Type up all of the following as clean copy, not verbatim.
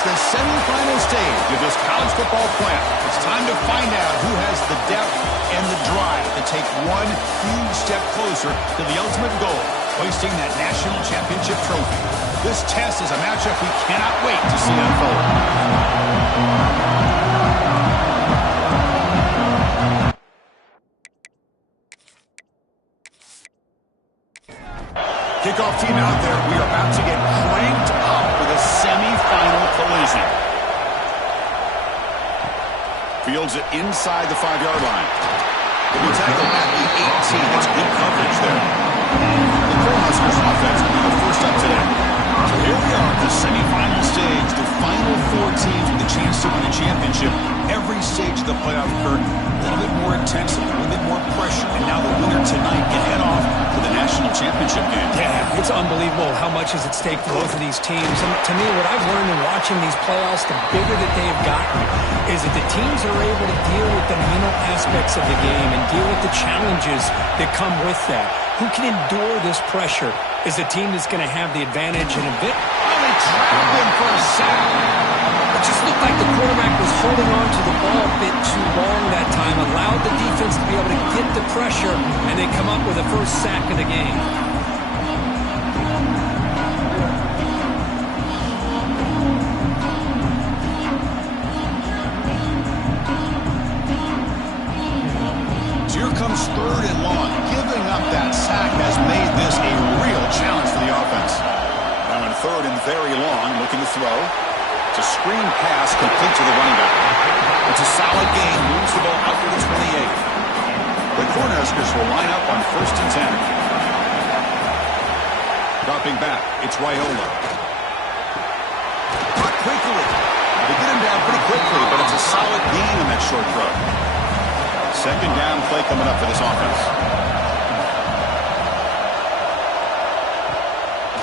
It's the semifinal stage of this college football playoff. It's time to find out who has the depth and the drive to take one huge step closer to the ultimate goal, hoisting that national championship trophy. This test is a matchup we cannot wait to see unfold. Kickoff team out there. We are about to get cranked up for the semifinal collision. Fields it inside the 5-yard line. He'll be tackled at the 18. That's good coverage there. The Cornhuskers offense will be the first up today. So here we are at the semifinal stage. The final 4 teams with a chance to win a championship. Every stage of the playoff, Kurt, a little bit more intensity, a little bit more pressure. And now the winner tonight can head off to the national championship game. Yeah, it's unbelievable how much is at stake for both of these teams. And to me, what I've learned in watching these playoffs, the bigger that they've gotten, is that the teams are able to deal with the mental aspects of the game and deal with the challenges that come with that. Who can endure this pressure is the team that's going to have the advantage in a bit. Oh, they trapped him for a sack. It just looked like the quarterback was holding on to the ball a bit too long that time, allowed the defense to be able to get the pressure, and they come up with the first sack of the game. Here comes 3rd and long. Giving up that sack has made this a real challenge for the offense. Now in 3rd and very long, looking to throw. It's a screen pass complete to the running back. It's a solid gain. Moves the ball out to the 28. The Cornhuskers will line up on 1st and 10. Dropping back, it's Raiola. Caught quickly. They get him down pretty quickly, but it's a solid gain in that short throw. 2nd down play coming up for this offense.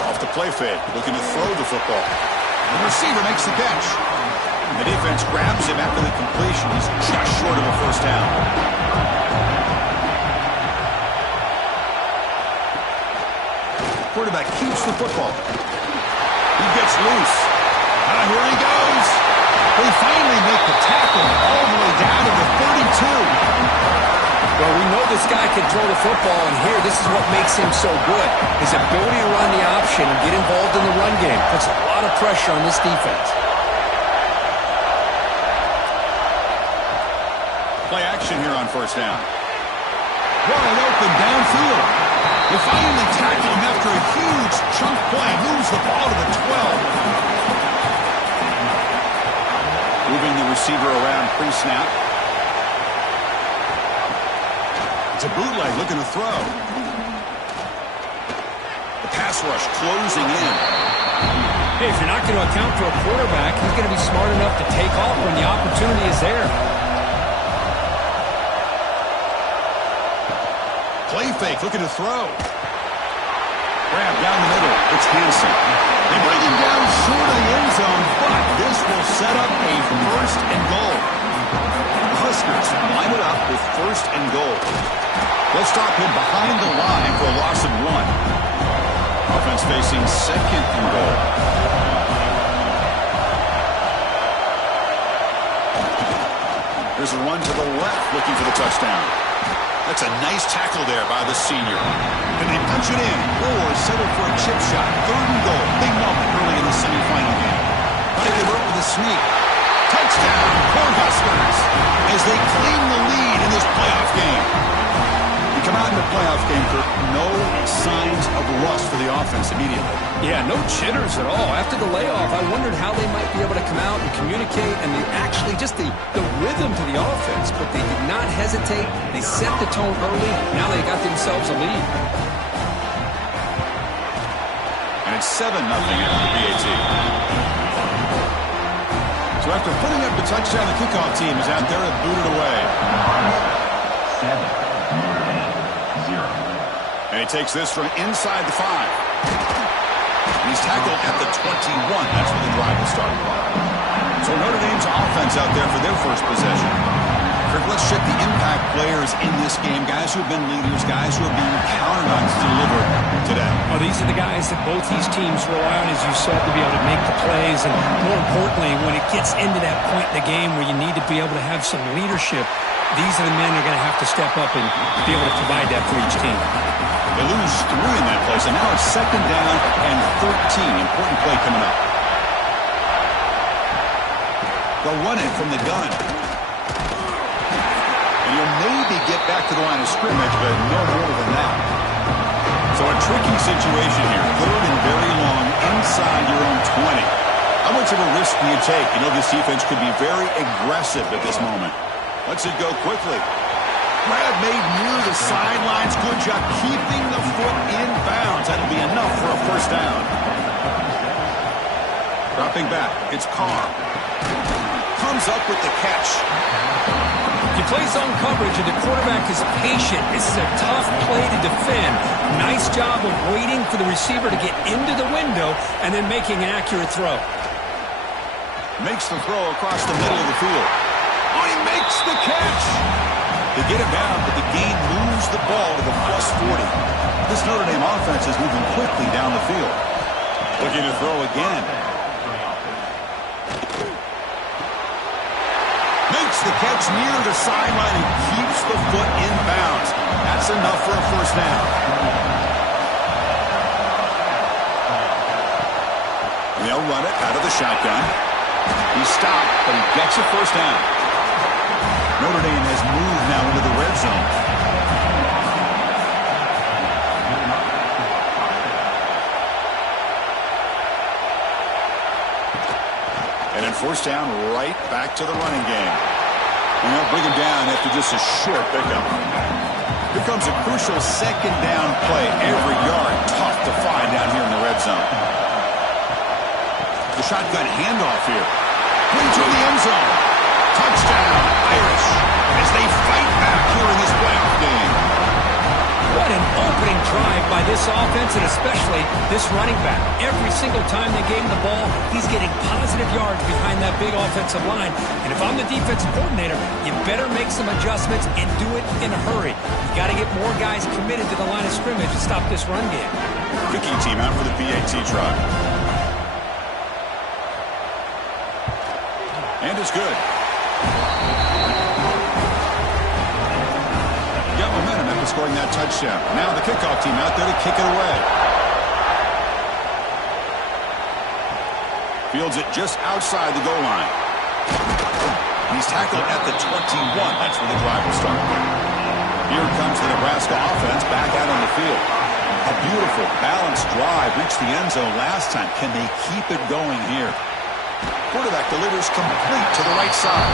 Off the play fake, looking to throw the football. The receiver makes the catch. The defense grabs him after the completion. He's just short of a 1st down. Quarterback keeps the football. He gets loose. Here he goes. They finally make the tackle all the way down to the 32. Well, we know this guy can throw the football, and here, this is what makes him so good. His ability to run the option and get involved in the run game puts a lot of pressure on this defense. Play action here on 1st down. Wide open downfield. They finally tackle him after a huge chunk play. Moves the ball to the 12. Moving the receiver around pre-snap. It's a bootleg looking to throw. The pass rush closing in. Hey, if you're not going to account for a quarterback, he's going to be smart enough to take off when the opportunity is there. Play fake looking to throw. Grab down the middle. It's Hansen. They bring him down short of the end zone, but this will set up a 1st and goal. The Huskers line it up with 1st and goal. They'll stop him behind the line for a loss of 1. Offense facing 2nd and goal. There's a run to the left looking for the touchdown. That's a nice tackle there by the senior. And they punch it in or settle for a chip shot. 3rd and goal. Big moment early in the semifinal game. But they work with a sneak. Touchdown, Cornhuskers, as they claim the lead in this playoff game. We come out in the playoff game, Kurt, no signs of rust for the offense immediately. Yeah, no jitters at all. After the layoff, I wondered how they might be able to come out and communicate and actually just the rhythm to the offense. But they did not hesitate. They set the tone early. Now they got themselves a lead. And it's 7-0 after the PAT. So after putting up the touchdown, the kickoff team is out there to boot it away. 7-0. And he takes this from inside the 5. And he's tackled at the 21. That's where the drive will start. So Notre Dame's offense out there for their first possession. Kirk, let's check the impact players in this game, guys who have been leaders, guys who are being counted on to deliver today. Well, these are the guys that both these teams rely on, as you said, to be able to make the plays. And more importantly, when it gets into that point in the game where you need to be able to have some leadership, these are the men that are going to have to step up and be able to provide that for each team. They lose 3 in that place, and now it's 2nd down and 13. Important play coming up. They'll run it from the gun. And you'll maybe get back to the line of scrimmage, but no more than that. So a tricky situation here. 3rd and very long inside your own 20. How much of a risk do you take? You know, this defense could be very aggressive at this moment. Lets it go quickly. Grab made near the sidelines. Good job keeping the foot in bounds. That'll be enough for a 1st down. Dropping back. It's Carr. Comes up with the catch. You play zone coverage and the quarterback is patient. This is a tough play to defend. Nice job of waiting for the receiver to get into the window and then making an accurate throw. Makes the throw across the middle of the field. Oh, he makes the catch. They get him down, but the gain moves the ball to the +40. This Notre Dame offense is moving quickly down the field. Looking to throw again. Makes the catch near the sideline and keeps the foot in bounds. That's enough for a 1st down. They'll run it out of the shotgun. He's stopped, but he gets a 1st down. Notre Dame has moved now into the red zone. And then 1st down, right back to the running game. And they'll bring him down after just a short pickup. Here comes a crucial 2nd down play. Every yard tough to find down here in the red zone. The shotgun handoff here. Into the end zone. Touchdown, Irish, as they fight back here in this playoff game. What an opening drive by this offense, and especially this running back. Every single time they gave him the ball, he's getting positive yards behind that big offensive line. And if I'm the defensive coordinator, you better make some adjustments and do it in a hurry. You got to get more guys committed to the line of scrimmage to stop this run game. Kicking team out for the PAT try. And it's good. Got momentum after scoring that touchdown. Now the kickoff team out there to kick it away. Fields it just outside the goal line. He's tackled at the 21. That's where the drive will start. Here comes the Nebraska offense back out on the field. A beautiful, balanced drive reached the end zone last time. Can they keep it going here? Quarterback delivers complete to the right side.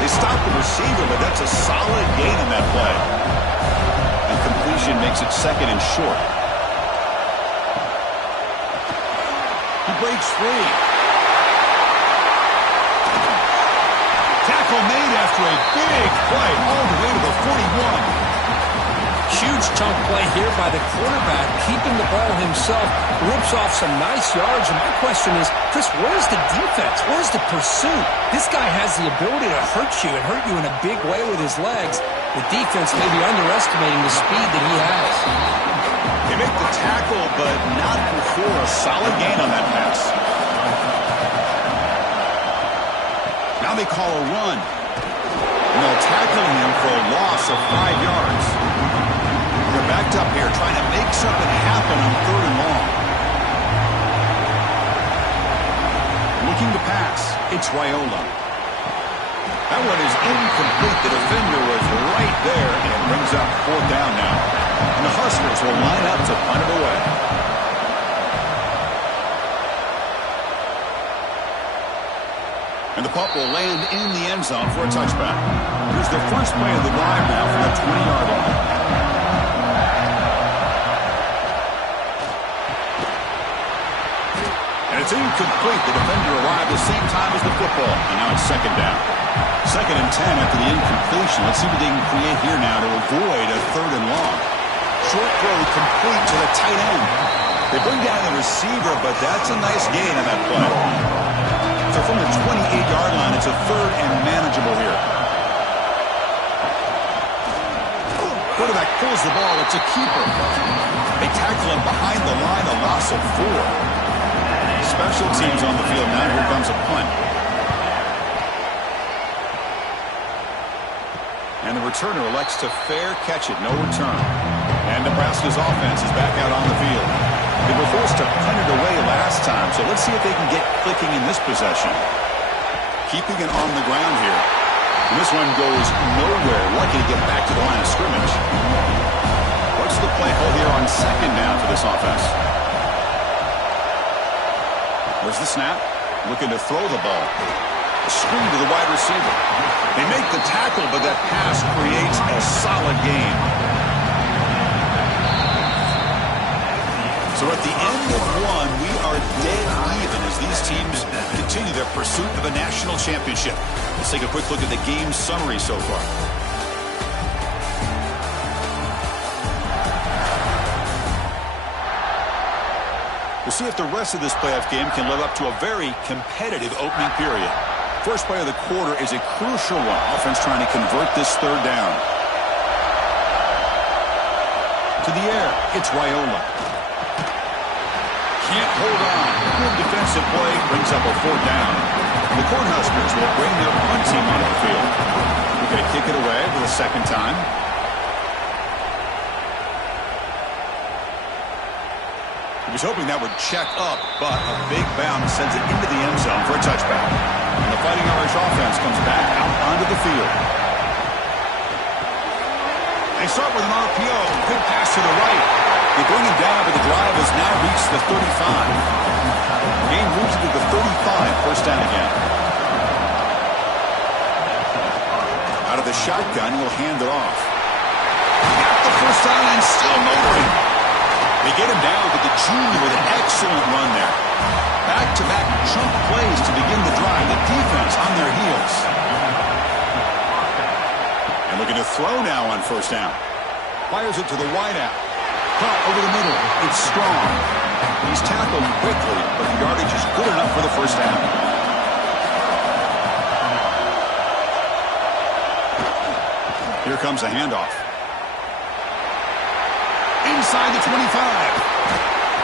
They stop the receiver, but that's a solid gain in that play. And completion makes it 2nd and short. He breaks free. Tackle made after a big play all the way to the 41. Huge chunk play here by the quarterback, keeping the ball himself, rips off some nice yards. And my question is, Chris, where's the defense? Where's the pursuit? This guy has the ability to hurt you and hurt you in a big way with his legs. The defense may be underestimating the speed that he has. They make the tackle, but not before a solid gain on that pass. Now they call a run. And they'll tackle him for a loss of 5 yards. They're backed up here trying to make something happen on 3rd and long. Looking to pass. It's Raiola. That one is incomplete. The defender was right there and brings up 4th down now. And the Huskers will line up to punt it away. And the punt will land in the end zone for a touchback. Here's the first play of the drive now from the 20-yard line. And it's incomplete. The defender arrived the same time as the football. And now it's 2nd down. 2nd and 10 after the incompletion. Let's see what they can create here now to avoid a 3rd and long. Short throw complete to the tight end. They bring down the receiver, but that's a nice gain on that play. So from the 28-yard line, it's a 3rd and manageable here. quarterback pulls the ball. It's a keeper. They tackle him behind the line, a loss of 4. Special teams on the field now. Here comes a punt. And the returner elects to fair catch it. No return. And Nebraska's offense is back out on the field. They were forced to punt it away last time, so let's see if they can get clicking in this possession. Keeping it on the ground here. And this one goes nowhere. Lucky to get back to the line of scrimmage. What's the play call here on second down for this offense? Where's the snap? Looking to throw the ball. A screen to the wide receiver. They make the tackle, but that pass creates a solid gain. So at the end of one, we are dead even as these teams continue their pursuit of a national championship. Let's take a quick look at the game summary so far. We'll see if the rest of this playoff game can live up to a very competitive opening period. First play of the quarter is a crucial one. Offense trying to convert this third down. To the air, it's Raiola. Can't hold on. Good defensive play brings up a 4th down. The Cornhuskers will bring their punt team onto the field. We're going to kick it away for the second time. He was hoping that would check up, but a big bounce sends it into the end zone for a touchback. And the Fighting Irish offense comes back out onto the field. They start with an RPO. Quick pass to the right. They bring him down, but the drive has now reached the 35. Game moves to the 35. First down again. Out of the shotgun, he'll hand it off. Got the first down and still motoring. They get him down, but the junior with an excellent run there. Back-to-back chunk plays to begin the drive. The defense on their heels. And looking to throw now on first down. Fires it to the wideout. Caught over the middle. It's strong. He's tackled quickly, but the yardage is good enough for the first down. Here comes a handoff. Inside the 25.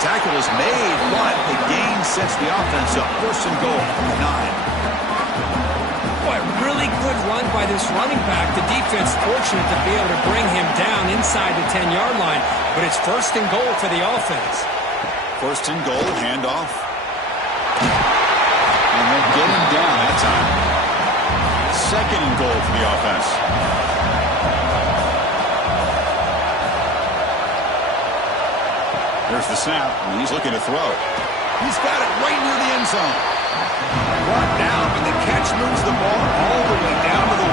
Tackle is made, but the gain sets the offense up. First and goal, 9. Boy, really good run by this running back. The defense fortunate to be able to bring him down inside the 10-yard line, but it's first and goal for the offense. First and goal, handoff. And they'll get him down that time. Second and goal for the offense. There's the snap, and he's looking to throw. He's got it right near the end zone. Brought down, but the catch moves the ball all the way down to the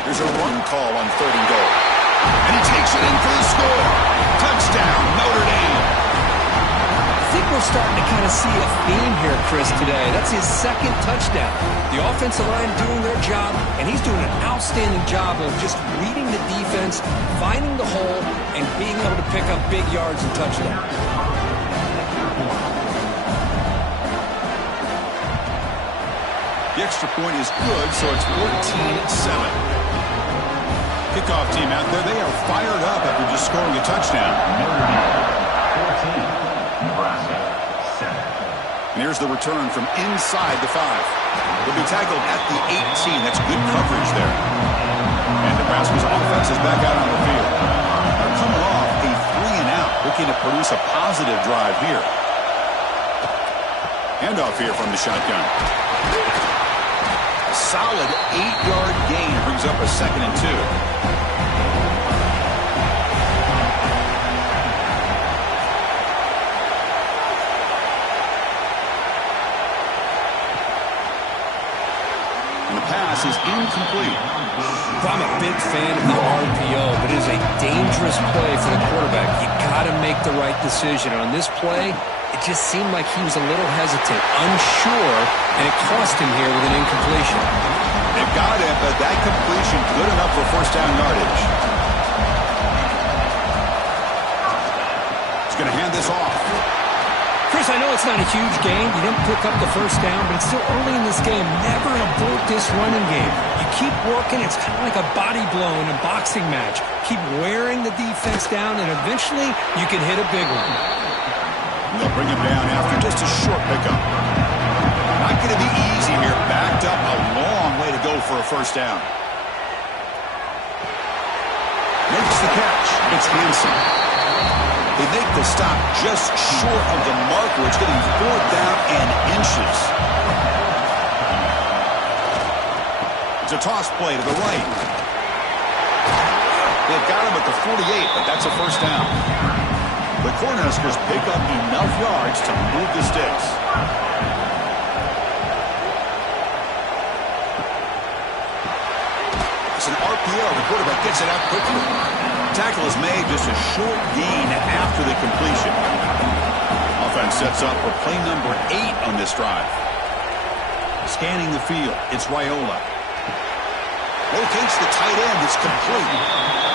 1. There's a run call on third and goal. And he takes it in for the score. Touchdown, Notre Dame. I think we're starting to kind of see a theme here, Chris, today. That's his second touchdown. The offensive line doing their job, and he's doing an outstanding job of just reading the defense, finding the hole, and being able to pick up big yards and touchdowns. The extra point is good, so it's 14-7. Kickoff team out there, they are fired up after just scoring a touchdown. Notre Dame, 14. Nebraska, 7. And here's the return from inside the 5. He'll be tackled at the 18. That's good coverage there. And Nebraska's offense is back out on the field. They're coming off a 3-and-out, looking to produce a positive drive here. Handoff here from the shotgun. A solid 8-yard gain brings up a 2nd and 2. Pass is incomplete. I'm a big fan of the RPO, but it is a dangerous play for the quarterback. You got to make the right decision. On this play, it just seemed like he was a little hesitant, unsure, and it cost him here with an incompletion. They've got it, but that completion good enough for first down yardage. He's going to hand this off. Chris, I know it's not a huge gain. You didn't pick up the first down, but it's still early in this game. Never abort this running game. You keep working. It's kind of like a body blow in a boxing match. Keep wearing the defense down, and eventually you can hit a big one. They'll bring him down after just a short pickup. Not going to be easy here. Backed up a long way to go for a first down. Makes the catch. It's Hansen. They make the stop just short of the marker. It's getting 4th down and inches. It's a toss play to the right. They've got him at the 48, but that's a first down. The Cornhuskers pick up enough yards to move the sticks. It's an RPO. The quarterback gets it out quickly. Tackle is made, just a short gain after the completion. Offense sets up for play number 8 on this drive. Scanning the field, it's Raiola. Rotates the tight end, it's complete.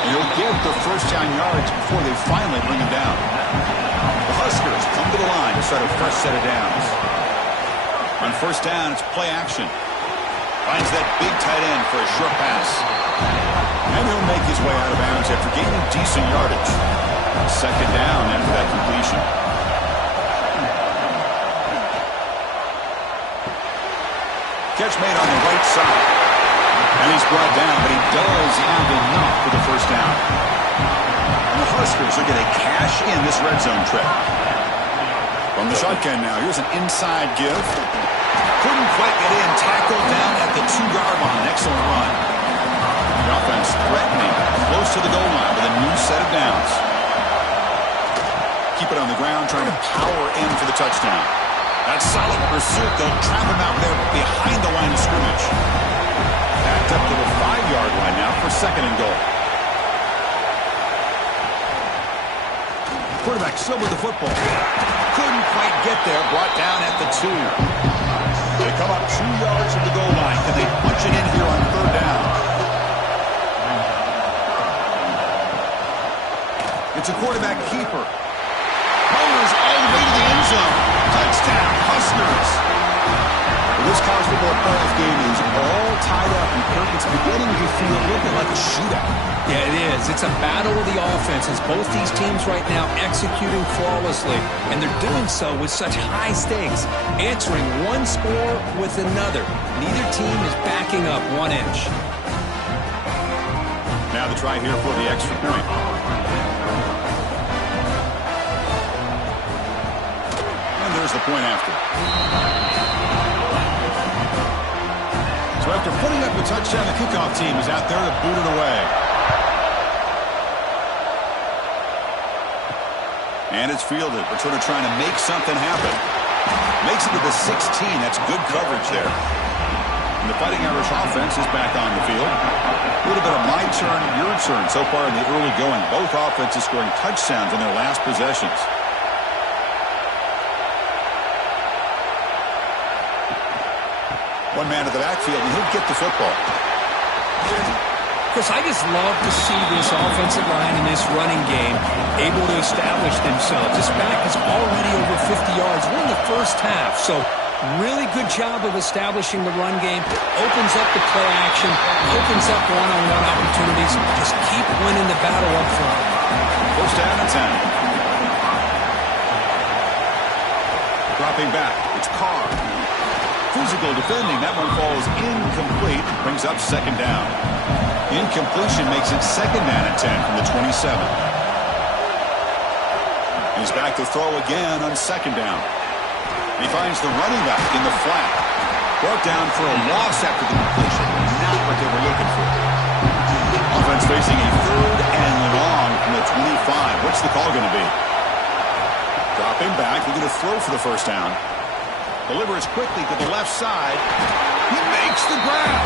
And he'll get the first down yards before they finally bring him down. The Huskers come to the line to start a fresh set of downs. On first down, it's play action. Finds that big tight end for a short pass. And he'll make his way out of bounds after gaining decent yardage. Second down after that completion. Catch made on the right side. And he's brought down, but he does have enough for the first down. And the Huskers are going to cash in this red zone trip. From the shotgun now, here's an inside give. Couldn't quite get in. Tackled down at the 2-yard line. Excellent run. The offense threatening, close to the goal line with a new set of downs. Keep it on the ground, trying to power in for the touchdown. That's solid pursuit. They'll trap him out there behind the line of scrimmage. Backed up to the 5-yard line now for second and goal. Quarterback still with the football. Couldn't quite get there. Brought down at the 2. They come up 2 yards from the goal line. Can they punch it in here on third down? It's a quarterback keeper. Powers all the way to the end zone. Touchdown, Huskers. This college football playoff game is all tied up, and Kirk, it's beginning to feel a little bit like a shootout. Yeah, it is. It's a battle of the offenses. Both these teams right now executing flawlessly, and they're doing so with such high stakes, answering one score with another. Neither team is backing up 1 inch. Now the try here for the extra point. And there's the point after. So after putting up a touchdown, the kickoff team is out there to boot it away. And it's fielded. Returner trying to make something happen. Makes it to the 16. That's good coverage there. And the Fighting Irish offense is back on the field. A little bit of my turn, your turn so far in the early going. Both offenses scoring touchdowns in their last possessions. One man at the backfield, and he'll get the football. Chris, I just love to see this offensive line and this running game able to establish themselves. This back is already over 50 yards. We're in the first half, so really good job of establishing the run game. Opens up the play action, opens up one-on-one opportunities. Just keep winning the battle up front. First down and 10. Dropping back, it's Carr. Physical defending. That one falls incomplete. Brings up second down. Incompletion makes it second down and 10 from the 27. He's back to throw again on second down. He finds the running back in the flat. Brought down for a loss after the completion. Not what they were looking for. Offense facing a third and long from the 25. What's the call going to be? Dropping back. They're going to throw for the first down. Delivers quickly to the left side. He makes the grab.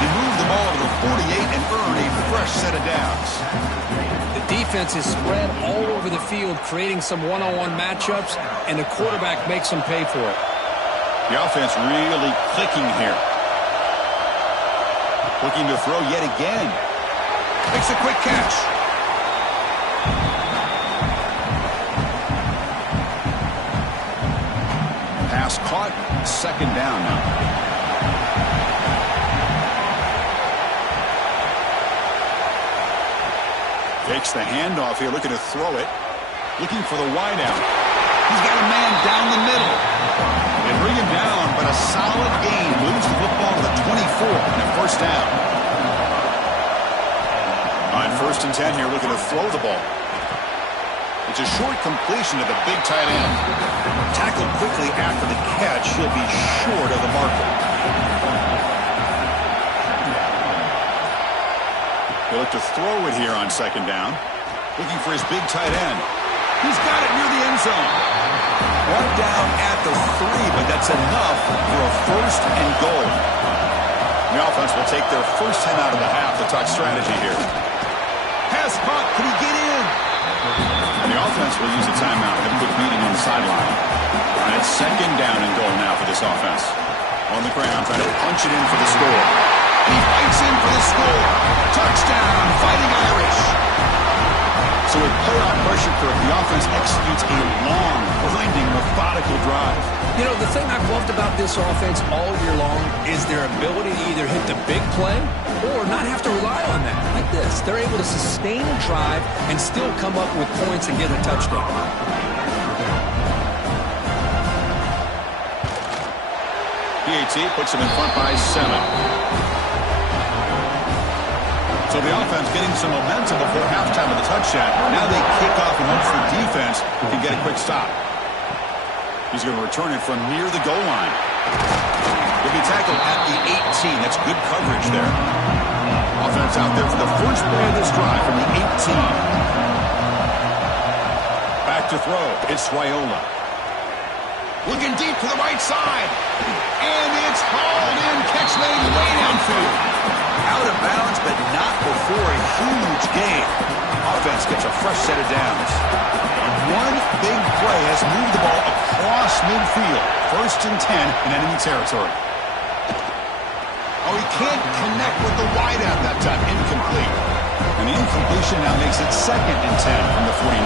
He moved the ball to the 48 and earned a fresh set of downs. The defense is spread all over the field, creating some one-on-one matchups, and the quarterback makes them pay for it. The offense really clicking here. Looking to throw yet again. Makes a quick catch. caught. Second down now. Takes the handoff here, looking to throw it. Looking for the wide out. He's got a man down the middle. They bring him down, but a solid gain. Moves the football to the 24 and a first down. On 1st and 10 here, looking to throw the ball. It's a short completion to the big tight end. Tackled quickly after the catch. He'll be short of the marker. He'll look to throw it here on 2nd down. Looking for his big tight end. He's got it near the end zone. Brought down at the 3, but that's enough for a 1st and goal. The offense will take their first 10 out of the half to talk strategy here. Pass caught. Can he get in? And the offense will use a timeout to have a quick meeting on the sideline. And it's 2nd down and goal now for this offense. On the ground, trying to punch it in for the score. He fights in for the score. Touchdown, Fighting Irish. So with playoff pressure curve, the offense executes a long, winding, methodical drive. You know, the thing I've loved about this offense all year long is their ability to either hit the big play or not have to rely on that. Like this. They're able to sustain a drive and still come up with points and get a touchdown. PAT puts him in front by 7. So the offense getting some momentum before halftime of the touchdown. Now they kick off in hopes the defense can get a quick stop. He's going to return it from near the goal line. He'll be tackled at the 18. That's good coverage there. Offense out there for the first play of this drive from the 18. Back to throw. It's Raiola. Looking deep to the right side. And it's hauled in. Catch made way downfield. Out of bounds, but not before a huge gain. Offense gets a fresh set of downs. One big play has moved the ball across midfield. 1st and 10 in enemy territory. Oh, he can't connect with the wideout that time. Incomplete. And the incompletion now makes it 2nd and 10 from the 49.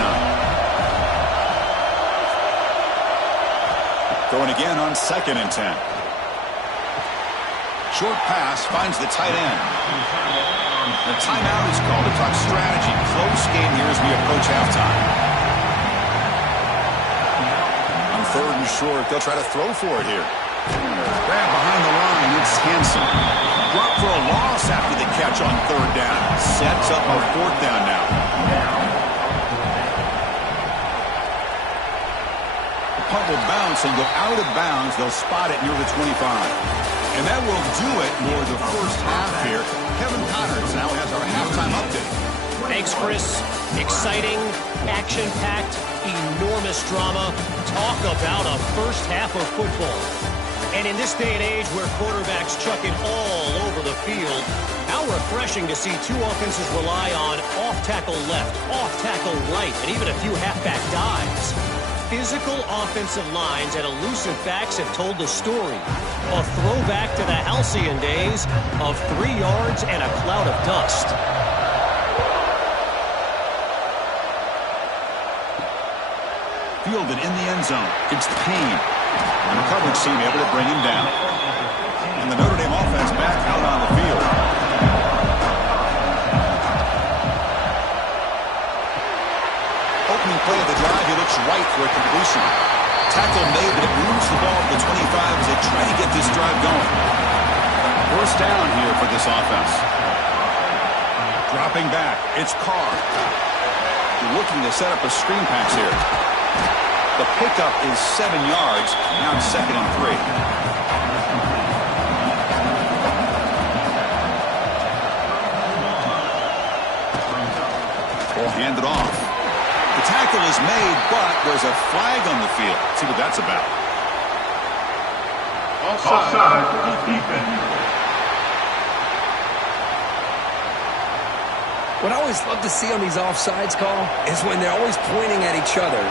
Throwing again on 2nd and 10. Short pass finds the tight end. The timeout is called to talk strategy. Close game here as we approach halftime. On 3rd and short, they'll try to throw for it here. Grab behind the line, it's Hansen. Drop for a loss after the catch on 3rd down. Sets up a 4th down now. The punt will bounce and go out of bounds. They'll spot it near the 25. And that will do it for the first half here. Kevin Connors now has our halftime update. Thanks, Chris. Exciting, action-packed, enormous drama. Talk about a first half of football. And in this day and age where quarterbacks chuck it all over the field, how refreshing to see two offenses rely on off-tackle left, off-tackle right, and even a few halfback dives. Physical offensive lines and elusive backs have told the story. A throwback to the halcyon days of 3 yards and a cloud of dust. Fielded in the end zone. It's Payne. And the coverage team able to bring him down. And the Notre Dame offense back out on the field. Opening play of the drive, he looks right for a completion. Tackle made, but it moves the ball to the 25 as they try to get this drive going. First down here for this offense. Dropping back, it's Carr. Looking to set up a screen pass here. The pickup is 7 yards. Now it's 2nd and 3. Ball handed off. The tackle is made, but there's a flag on the field. Let's see what that's about. Offside. Defense. What I always love to see on these offsides call is when they're always pointing at each other.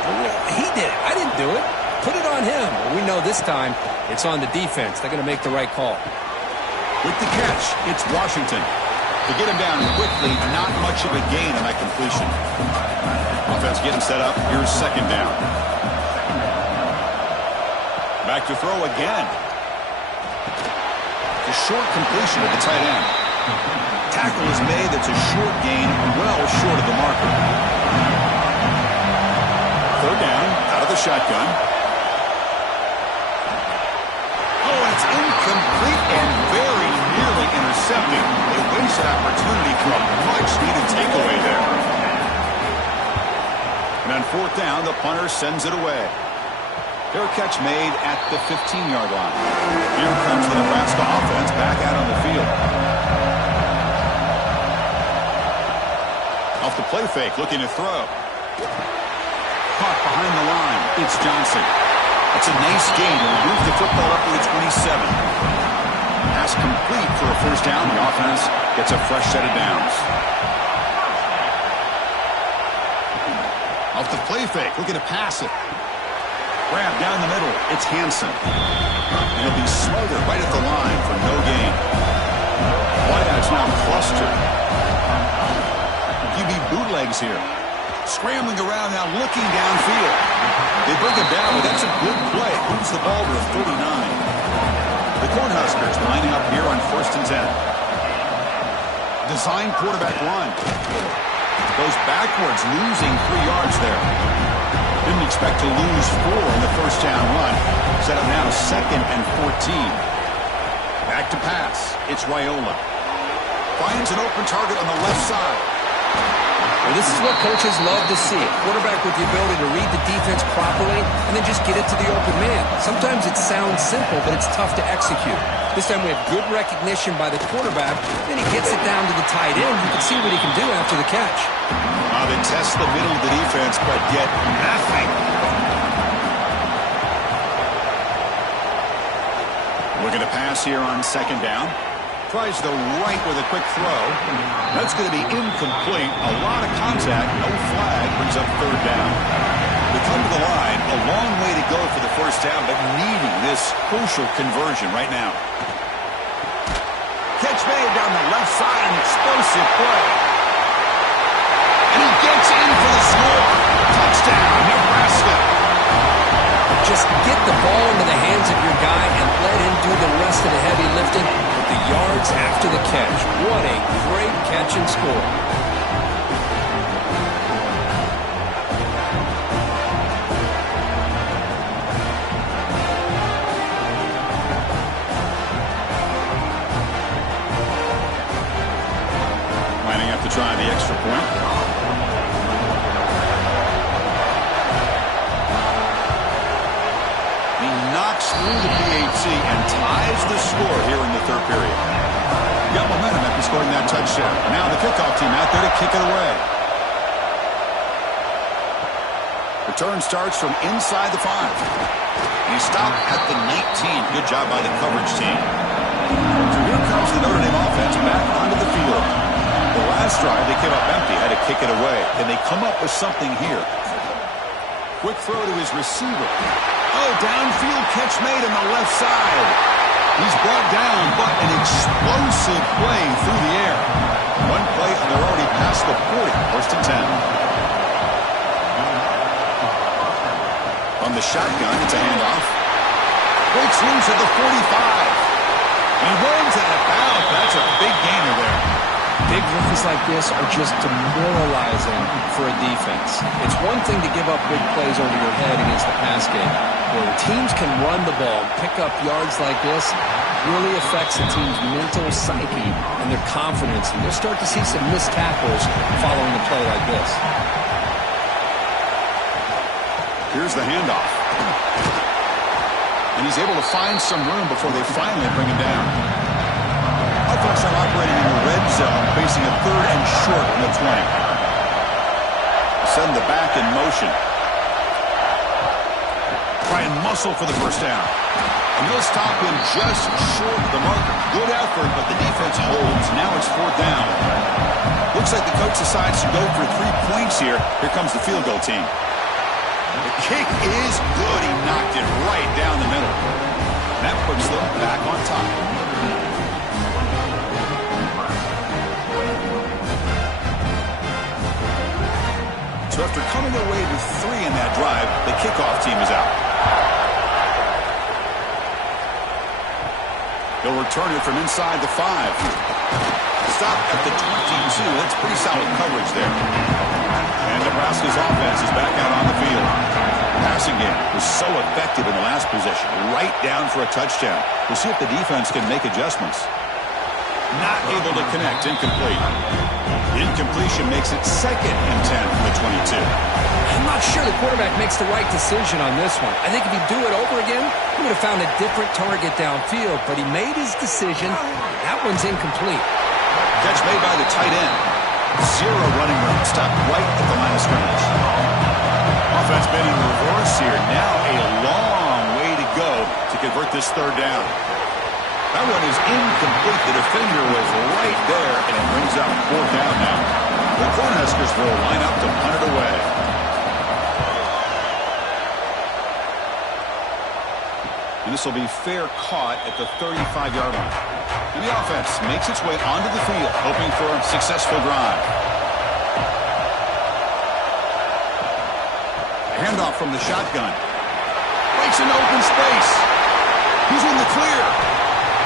He did it. I didn't do it. Put it on him. Well, we know this time it's on the defense. They're going to make the right call. With the catch, it's Washington. To get him down quickly, not much of a gain on that completion. Offense getting set up. Here's 2nd down. Back to throw again. A short completion of the tight end. Tackle is made. That's a short gain, well short of the marker. Third down, out of the shotgun. Oh, it's incomplete and very nearly intercepted. A wasted opportunity for a much-needed takeaway there. And on fourth down, the punter sends it away. Fair catch made at the 15-yard line. Here comes the Nebraska offense back out on the field. Off the play fake, looking to throw. Caught behind the line. It's Johnson. It's a nice gain. He'll move the football up to the 27. Pass complete for a first down. The offense gets a fresh set of downs. Off the play fake, looking to pass it. Grab down the middle. It's Hansen. And he'll be smothered right at the line for no gain. Wideouts now clustered. QB bootlegs here. Scrambling around now, looking downfield. They bring him down, but that's a good play. Moves the ball to the 39. The Cornhuskers lining up here on 1st and 10. Design quarterback run. Goes backwards, losing 3 yards there. Didn't expect to lose 4 in the first down run. Set up now 2nd and 14. Back to pass. It's Raiola. Finds an open target on the left side. Well, this is what coaches love to see. A quarterback with the ability to read the defense properly and then just get it to the open man. Sometimes it sounds simple, but it's tough to execute. This time we have good recognition by the quarterback. Then he gets it down to the tight end. You can see what he can do after the catch. They test the middle of the defense, but get nothing. Looking to pass here on 2nd down. Tries the right with a quick throw. That's going to be incomplete. A lot of contact. No flag. Brings up 3rd down. They come to the line. A long way to go for the first down, but needing this crucial conversion right now. Catch made down the left side. An explosive play. And he gets in for the score. Touchdown, Nebraska. Just get the ball into the hands of your guy and let him do the rest of the heavy lifting with the yards after the catch. What a great catch and score. Lining up to try the extra point. Through the PAT and ties the score here in the 3rd period. Got momentum after scoring that touchdown. Now the kickoff team out there to kick it away. Return starts from inside the 5. And he stopped at the 19. Good job by the coverage team. So here comes the Notre Dame offense back onto the field. The last drive they came up empty, had to kick it away. Can they come up with something here? Quick throw to his receiver. Oh, downfield catch made on the left side. He's brought down, but an explosive play through the air. One play, and they're already past the 40. 1st and 10. On the shotgun, it's a handoff. Breaks loose at the 45. And he runs out of bounds. That's a big gainer there. Big runs like this are just demoralizing for a defense. It's one thing to give up big plays over your head against the pass game. When teams can run the ball, pick up yards like this, really affects the team's mental psyche and their confidence. And you'll start to see some missed tackles following a play like this. Here's the handoff. And he's able to find some room before they finally bring him down. Offense now operating in the red zone, facing a 3rd and short from the 20. Send the back in motion. Try and muscle for the first down. And they'll stop him just short of the marker. Good effort, but the defense holds. Now it's 4th down. Looks like the coach decides to go for 3 points here. Here comes the field goal team. The kick is good. He knocked it right down the middle. And that puts them back on top. So after coming away with 3 in that drive, the kickoff team is out. He'll return it from inside the 5. Stop at the 22. That's pretty solid coverage there. And Nebraska's offense is back out on the field. Passing game was so effective in the last possession. Right down for a touchdown. We'll see if the defense can make adjustments. Not able to connect. Incomplete. Incompletion makes it 2nd and 10 from the 22. I'm not sure the quarterback makes the right decision on this one. I think if he'd do it over again, he would have found a different target downfield, but he made his decision. That one's incomplete. Catch made by the tight end. 0 running room. Stopped right at the line of scrimmage. Offense been in reverse here. Now a long way to go to convert this 3rd down. That one is incomplete. The defender was right there, and it brings up 4th down now. The Cornhuskers will line up to punt it away. And this will be fair caught at the 35-yard line. And the offense makes its way onto the field, hoping for a successful drive. A handoff from the shotgun. Breaks into open space. He's in the clear.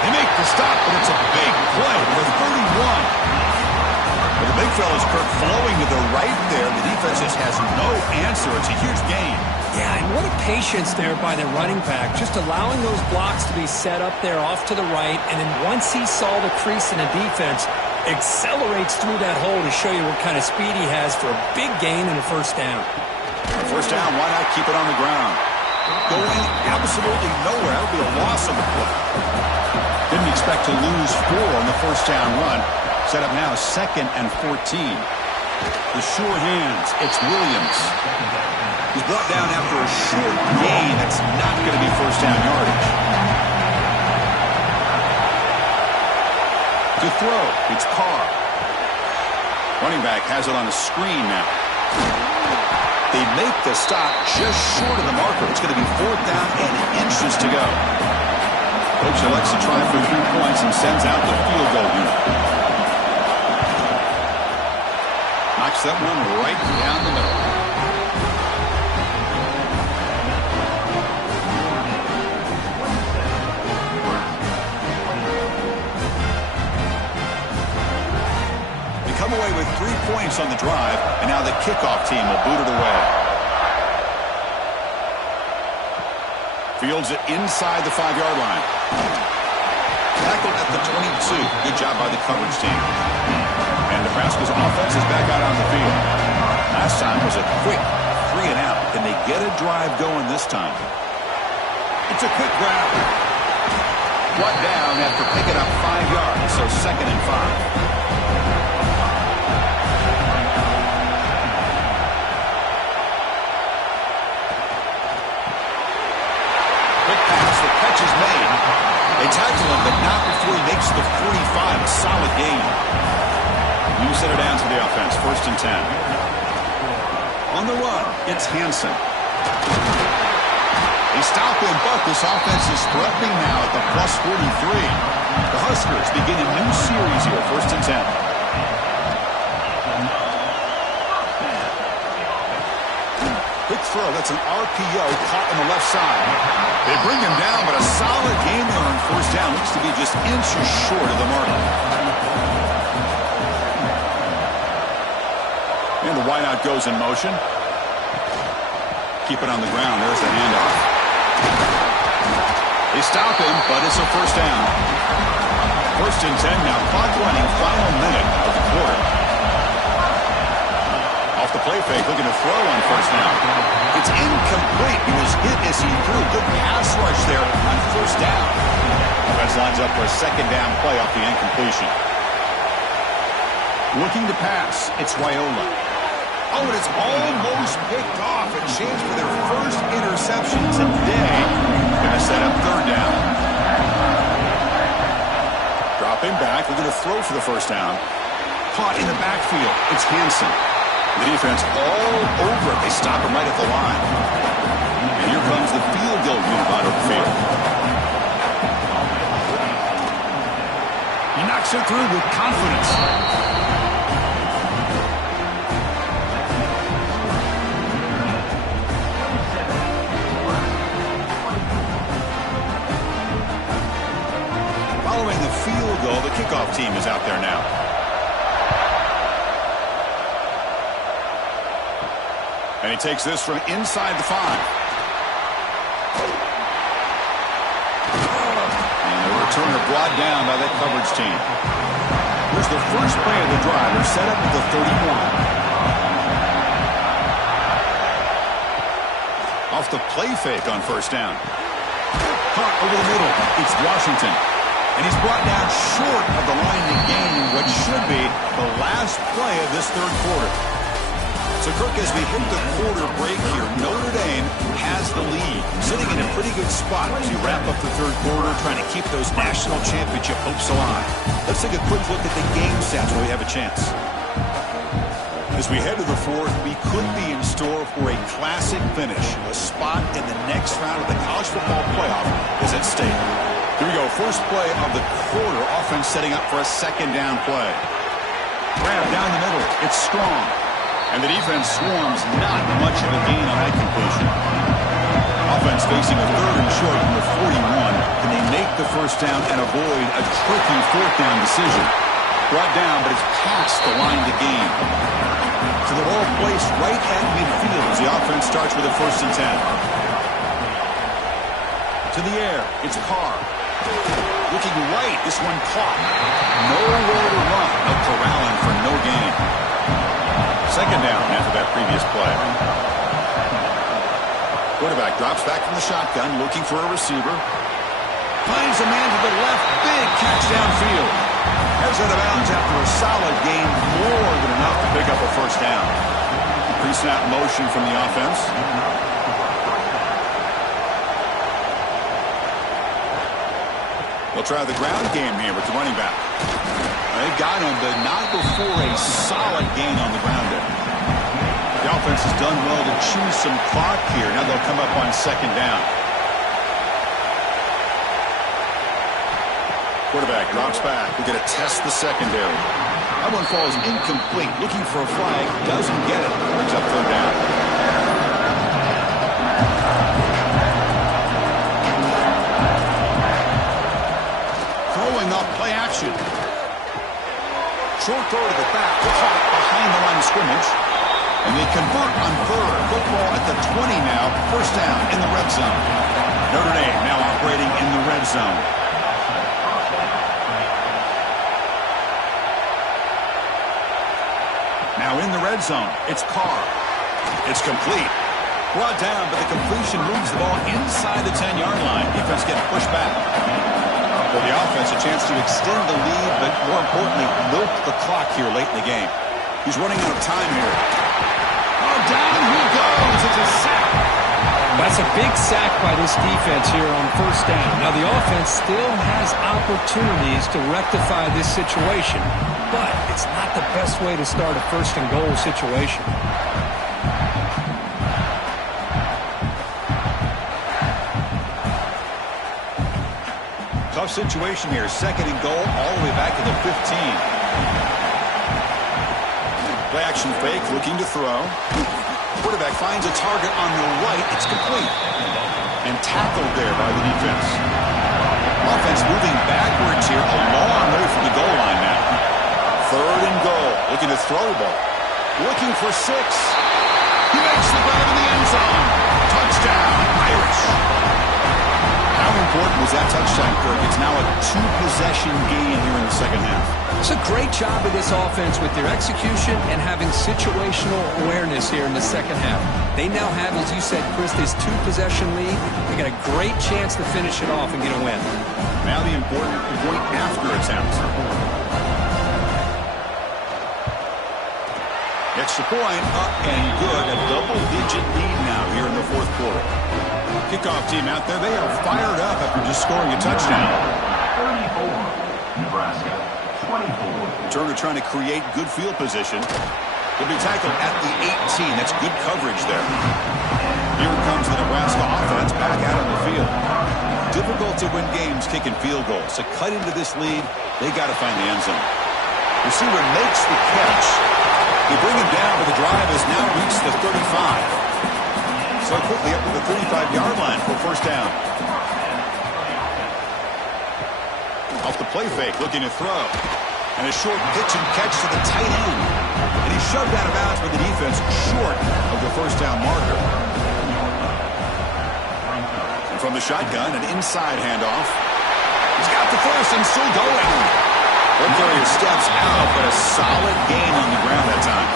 They make the stop, but it's a big play for 31. But the big fella's Kirk flowing to the right there. The defense just has no answer. It's a huge gain. Yeah, and what a patience there by the running back, just allowing those blocks to be set up there off to the right, and then once he saw the crease in the defense, accelerates through that hole to show you what kind of speed he has for a big gain and a 1st down. First down, why not keep it on the ground? Going absolutely nowhere. That'll be a loss on the play. Didn't expect to lose 4 on the 1st down run. Set up now 2nd and 14. The sure hands, it's Williams. He's brought down after a short gain. That's not going to be 1st down yardage. To throw, it's Carr. Running back has it on a screen now. They make the stop just short of the marker. It's going to be 4th down and inches to go. Coach elects to try for 3 points and sends out the field goal unit. Knocks that one right down the middle. They come away with 3 points on the drive, and now the kickoff team will boot it away. Fields it inside the 5-yard line. Tackled at the 22. Good job by the coverage team. And Nebraska's offense is back out on the field. Last time was a quick 3 and out. Can they get a drive going this time? It's a quick grab. Brought down after picking up 5 yards, so 2nd and 5. Is made. They tackle him, but not before he makes the 45. A solid gain. You set it down to the offense. 1st and 10. On the run, it's Hansen. They stop him, but this offense is threatening now at the plus 43. The Huskers begin a new series here. 1st and 10. Quick throw. That's an RPO caught on the left side. They bring him down, but a solid game there on 1st down. Looks to be just inches short of the mark. And the wideout goes in motion. Keep it on the ground. There's the handoff. They stop him, but it's a 1st down. 1st and 10 now. Clock running. Final minute of the quarter. Off the play fake, looking to throw on 1st down. It's incomplete. He was hit as he threw. Good pass rush there on 1st down. Offense lines up for a 2nd down play off the incompletion. Looking to pass, it's Raiola. Oh, and it's almost picked off. A chance for their 1st interception today. Going to set up 3rd down. Dropping back, looking to throw for the 1st down. Caught in the backfield. It's Hansen. The defense all over it. They stop him right at the line. And here comes the field goal unit out of the field. He knocks it through with confidence. field goal. The kickoff team is out there now. And he takes this from inside the 5. And the returner brought down by that coverage team. Here's the first play of the drive. They're set up at the 31. Off the play fake on first down. Caught over the middle. It's Washington. And he's brought down short of the line to gain what should be the last play of this third quarter. So, Kirk, as we hit the quarter break here, Notre Dame has the lead, sitting in a pretty good spot as you wrap up the third quarter, trying to keep those national championship hopes alive. Let's take a quick look at the game stats where we have a chance. As we head to the fourth, we could be in store for a classic finish. A spot in the next round of the college football playoff is at stake. Here we go. First play of the quarter. Offense setting up for a second down play. Grab down the middle. It's strong. And the defense swarms, not much of a gain on that completion. Offense facing a third and short from the 41. Can they make the first down and avoid a tricky fourth down decision? Brought down, but it's past the line to gain. So the ball placed right at midfield as the offense starts with a 1st and 10. To the air, it's Carr. Looking right, this one caught. Nowhere to run. No corralling for no gain. Second down after that previous play. Quarterback drops back from the shotgun, looking for a receiver. Finds a man to the left. Big catch downfield. Heads out of bounds after a solid gain, more than enough to pick up a first down. Pre-snap motion from the offense. They'll try the ground game here with the running back. They got him, but not before a solid gain on the ground there. The offense has done well to chew some clock here. Now they'll come up on second down. Quarterback drops back. We're going to test the secondary. That one falls incomplete. Looking for a flag. Doesn't get it. Brings up third down. Throwing up play action. Short throw to the back. Caught behind the line of scrimmage. And they convert on third. Football at the 20 now. First down in the red zone. Notre Dame now operating in the red zone. Now in the red zone, it's Carr. It's complete. Brought down, but the completion moves the ball inside the 10-yard line. Defense getting pushed back. For the offense, a chance to extend the lead, but more importantly, milk the clock here late in the game. He's running out of time here. Oh, down he goes. It's a sack. That's a big sack by this defense here on first down. Now, the offense still has opportunities to rectify this situation, but it's not the best way to start a first and goal situation. Tough situation here. Second and goal all the way back to the 15. Play action fake, looking to throw. Quarterback finds a target on the right. It's complete. And tackled there by the defense. Offense moving backwards here, a long way from the goal line now. Third and goal. Looking to throw the ball. Looking for 6. He makes the grab in the end zone. Touchdown, Irish. How important was that touchdown, Kirk? It's now a 2-possession game here in the second half. It's a great job of this offense with their execution and having situational awareness here in the second half. They now have, as you said, Chris, this 2-possession lead. They got a great chance to finish it off and get a win. Now the important point after attempt. Extra point up and good. A double-digit lead now here in the fourth quarter. Kickoff team out there, they are fired up after just scoring a touchdown. 34, Nebraska, 24. Turner trying to create good field position. He'll be tackled at the 18. That's good coverage there. Here comes the Nebraska offense back out on the field. Difficult to win games kicking field goals. To cut into this lead, they got to find the end zone. Receiver makes the catch. They bring him down, but the drive has now reached the 35. So quickly up to the 35-yard line for first down. A off the play fake, looking to throw. And a short pitch and catch to the tight end. And he shoved out of bounds with the defense short of the first down marker. And from the shotgun, an inside handoff. He's got the first and still going. One carrier steps out, but a solid gain on the ground that time.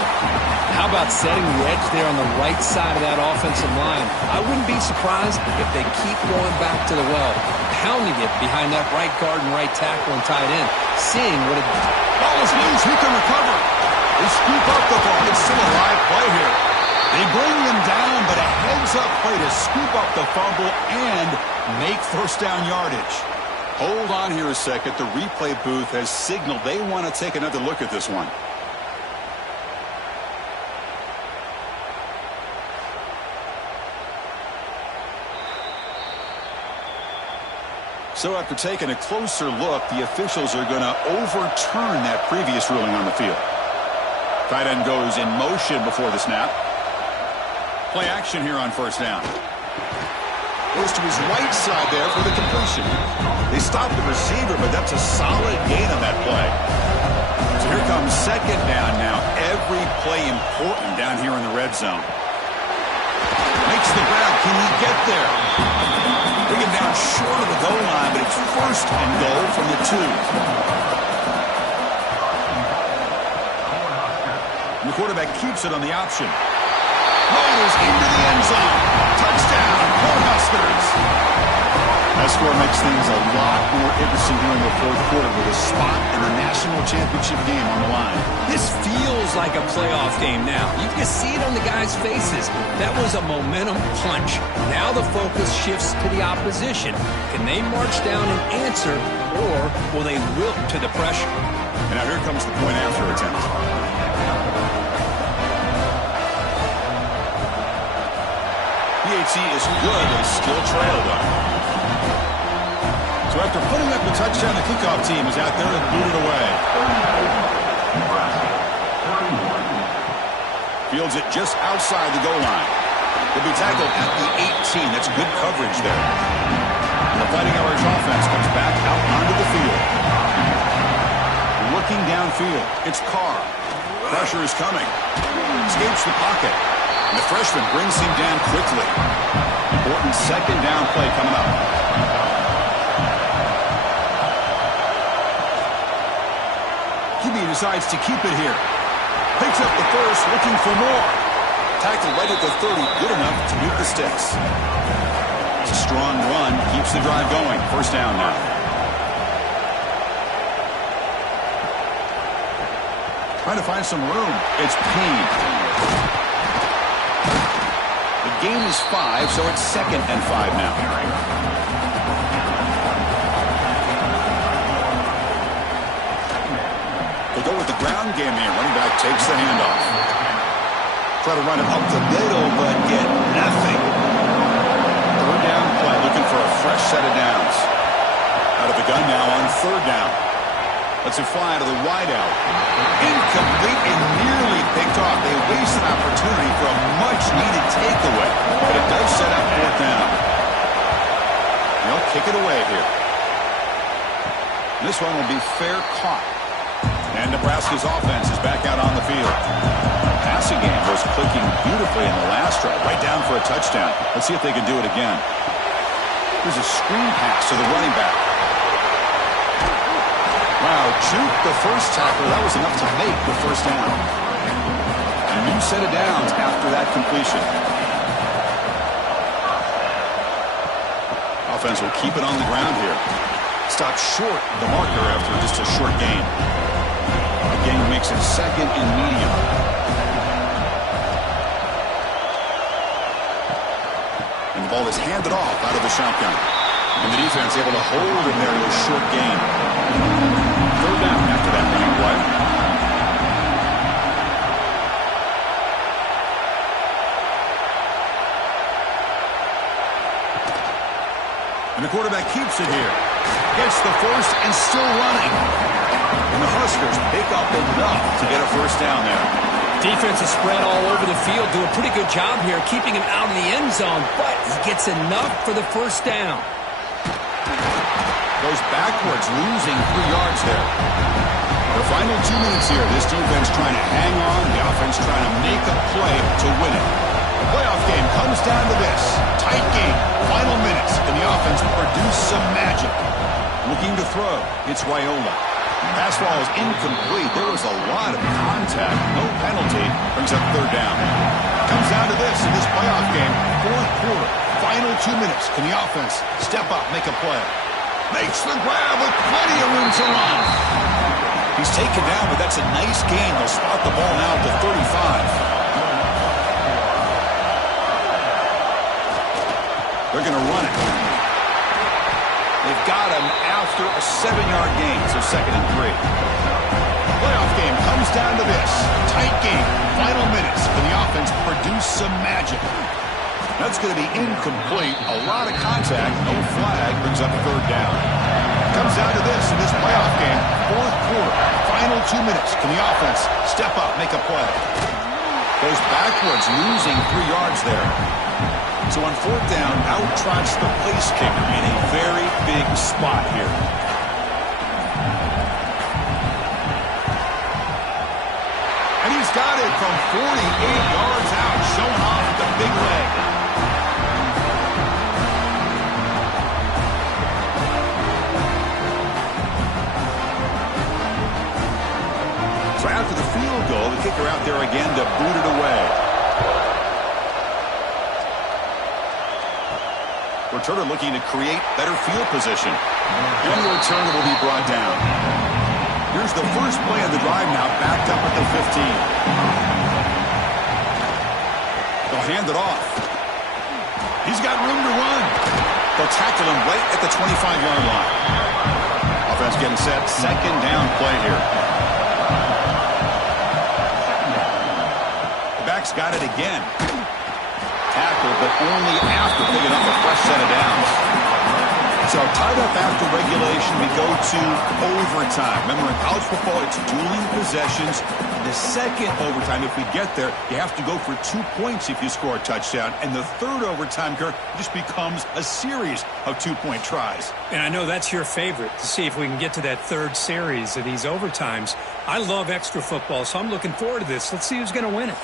How about setting the edge there on the right side of that offensive line? I wouldn't be surprised if they keep going back to the well, pounding it behind that right guard and right tackle and tight end, seeing what it... Ball is loose. He can recover. They scoop up the ball. It's still a live play here. They bring them down, but a heads-up play to scoop up the fumble and make first down yardage. Hold on here a second. The replay booth has signaled they want to take another look at this one. So after taking a closer look, the officials are going to overturn that previous ruling on the field. Tight end goes in motion before the snap. Play action here on first down. Goes to his right side there for the completion. They stop the receiver, but that's a solid gain on that play. So here comes second down now. Every play important down here in the red zone. Makes the grab. Can he get there? Bring him down short of the goal line, but it's first and goal from the 2. And the quarterback keeps it on the option. Motors into the end zone. Touchdown, Cornhuskers. That score makes things a lot more interesting here in the fourth quarter with a spot in the national championship game on the line. This feels like a playoff game now. You can see it on the guys' faces. That was a momentum punch. Now the focus shifts to the opposition. Can they march down and answer, or will they wilt to the pressure? And now here comes the point after attempt. PHC is good, but is still trailed up. So after putting up the touchdown, the kickoff team is out there and booted away. Fields it just outside the goal line. He'll be tackled at the 18. That's good coverage there. And the Fighting Irish offense comes back out onto the field. Looking downfield. It's Carr. Pressure is coming. Escapes the pocket. And the freshman brings him down quickly. Important second down play coming up. QB decides to keep it here. Picks up the first, looking for more. Tackled right at the 30, good enough to move the sticks. It's a strong run, keeps the drive going. First down now. Trying to find some room. It's Payne. The gain is 5, so it's 2nd and 5 now. They go with the ground game here. Running back takes the handoff. Try to run it up the middle, but get nothing. Third down play, looking for a fresh set of downs. Out of the gun now on third down. Lets it fly to the wideout. Incomplete and nearly picked off. They waste an opportunity for a much-needed takeaway, but it does set up fourth down. They'll kick it away here. This one will be fair caught. And Nebraska's offense is back out on the field. Passing game was clicking beautifully in the last drive, right down for a touchdown. Let's see if they can do it again. There's a screen pass to the running back. Wow, juked the first tackle. That was enough to make the first down. A new set of downs after that completion. Offense will keep it on the ground here. Stop short the marker after just a short gain. The gain makes it 2nd and medium. And the ball is handed off out of the shotgun. And the defense able to hold him there to a short gain. Third down after that running play. And the quarterback keeps it here. Gets the first and still running. And the Huskers pick up enough to get a first down there. Defense is spread all over the field. Do a pretty good job here keeping him out of the end zone, but he gets enough for the first down. The Goes backwards, losing 3 yards there. The final 2 minutes here. This defense trying to hang on. The offense trying to make a play to win it. The playoff game comes down to this. Tight game. Final minutes. Can the offense produce some magic? Looking to throw. It's Raiola. Pass ball is incomplete. There was a lot of contact. No penalty. Brings up 3rd down. Comes down to this in this playoff game. 4th quarter. Final 2 minutes. Can the offense step up, make a play? Makes the grab with plenty of room to run. He's taken down, but that's a nice gain. They'll spot the ball now to 35. They're going to run it. They've got him after a 7-yard gain, so 2nd and 3. Playoff game comes down to this. Tight game. Final minutes. Can the offense produce some magic? That's going to be incomplete. A lot of contact. No flag. Brings up 3rd down. Comes down to this in this playoff game. 4th quarter. Final 2 minutes. Can the offense step up, make a play? Goes backwards, losing 3 yards there. So on 4th down, out trots the place kicker in a very big spot here. And he's got it from 48 yards out, showing off the big leg. So after the field goal, the kicker out there again to boot it away. Returner looking to create better field position. And the returner will be brought down. Here's the first play of the drive now, backed up at the 15. They'll hand it off. He's got room to run. They'll tackle him right at the 25-yard line. Offense getting set. 2nd down play here. The back's got it again. Tackle, but only after picking up a fresh set of downs. So tied up after regulation, we go to overtime. Remember, in college football, it's dueling possessions. The 2nd overtime, if we get there, you have to go for 2 points if you score a touchdown. And the 3rd overtime, Kirk, just becomes a series of 2-point tries. And I know that's your favorite, to see if we can get to that 3rd series of these overtimes. I love extra football, so I'm looking forward to this. Let's see who's going to win it.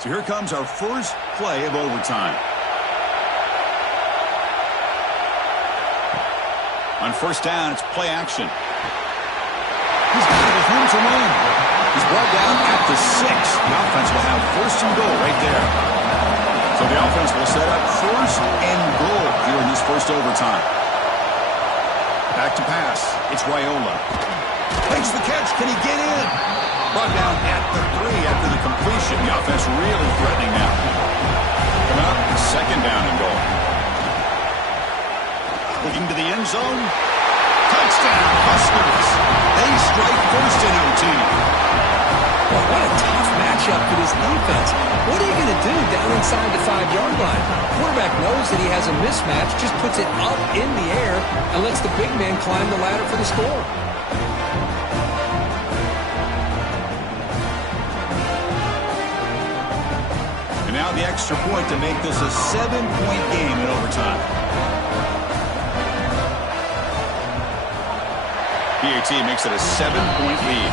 So here comes our first play of overtime. On 1st down, it's play action. He's got it with room to run. He's brought down at the 6. The offense will have 1st and goal right there. So the offense will set up 1st and goal here in this first overtime. Back to pass. It's Raiola. Makes the catch. Can he get in? Brought down at the 3 after the completion. The offense really threatening now. Coming up, 2nd down and goal. Looking to the end zone. Touchdown, Huskers. They strike first in OT. Well, what a tough matchup for this defense. What are you going to do down inside the 5-yard line? Quarterback knows that he has a mismatch, just puts it up in the air and lets the big man climb the ladder for the score. And now the extra point to make this a 7-point game in overtime. PAT makes it a 7-point lead.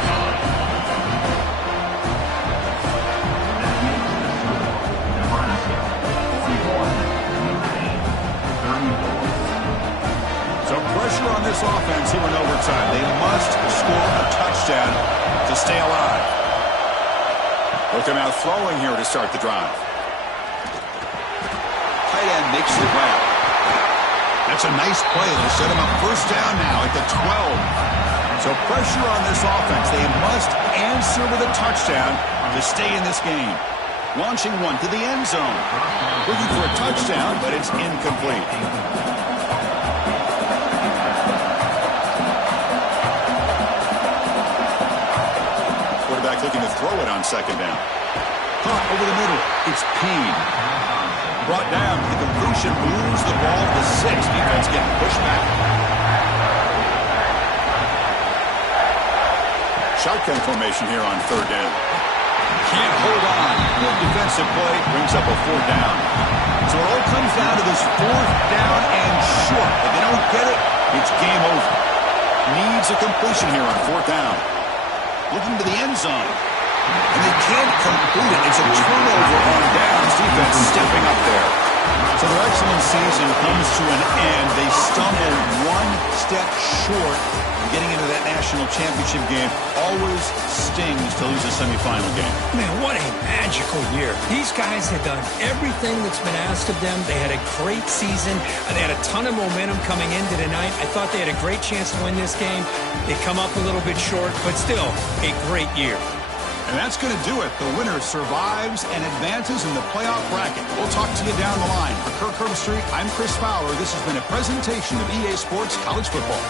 So pressure on this offense here in overtime. They must score a touchdown to stay alive. They'll come out throwing here to start the drive. Tight end makes the grab. That's a nice play. They'll set him up 1st down now at the 12. So pressure on this offense. They must answer with a touchdown to stay in this game. Launching one to the end zone. Looking for a touchdown, but it's incomplete. Quarterback looking to throw it on 2nd down. Caught over the middle. It's Payne. Brought down. The completion moves the ball to 6. Defense getting pushed back. Shotgun formation here on third down. Can't hold on. Good defensive play brings up a fourth down. So it all comes down to this fourth down and short. If they don't get it, it's game over. Needs a completion here on fourth down. Looking to the end zone. And they can't complete it. It's a turnover on downs. Defense stepping up there. So their excellent season comes to an end. They stumble one step short of getting into that national championship game. Always stings to lose a semifinal game. Man, what a magical year. These guys had done everything that's been asked of them. They had a great season. They had a ton of momentum coming into tonight. I thought they had a great chance to win this game. They come up a little bit short, but still a great year. And that's going to do it. The winner survives and advances in the playoff bracket. We'll talk to you down the line. For Kirk Herbstreit, I'm Chris Fowler. This has been a presentation of EA Sports College Football.